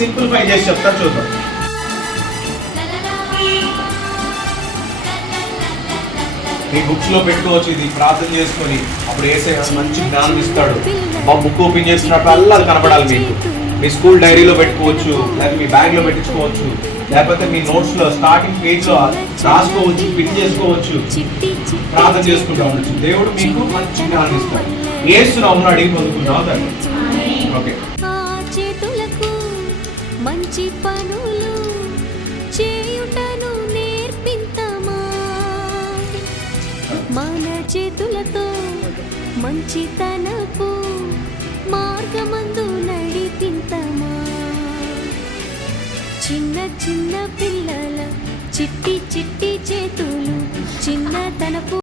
Simplify చేసి చెప్తా చూద్దాం. మీ బుక్స్లో పెట్టుకోవచ్చు ఇది ప్రార్థన చేసుకొని అప్పుడు వేసే మంచి జ్ఞానం ఇస్తాడు. మా బుక్ ఓపెన్ చేసినప్పుడు అది కనపడాలి మీకు. మీ స్కూల్ డైరీలో పెట్టుకోవచ్చు లేకపోతే మీ బ్యాగ్లో పెట్టించుకోవచ్చు లేకపోతే మీ నోట్స్లో స్టార్టింగ్ పేజ్లో రాసుకోవచ్చు పిన్ చేసుకోవచ్చు. ప్రార్థన చేసుకుంటా ఉండొచ్చు. దేవుడు మీకు మంచి జ్ఞానం ఇస్తాడు. అడిగి పొందుకున్నావు తండ్రి ఓకే ఆ చేతులకు మంచి పనులు చేయుటను నేర్పింతమా? మన చేతులతో మంచి మంచితనపు మార్గమందు నడిపింతమా? చిన్న చిన్న పిల్లల చిట్టి చిట్టి చేతులు చిన్న తనపు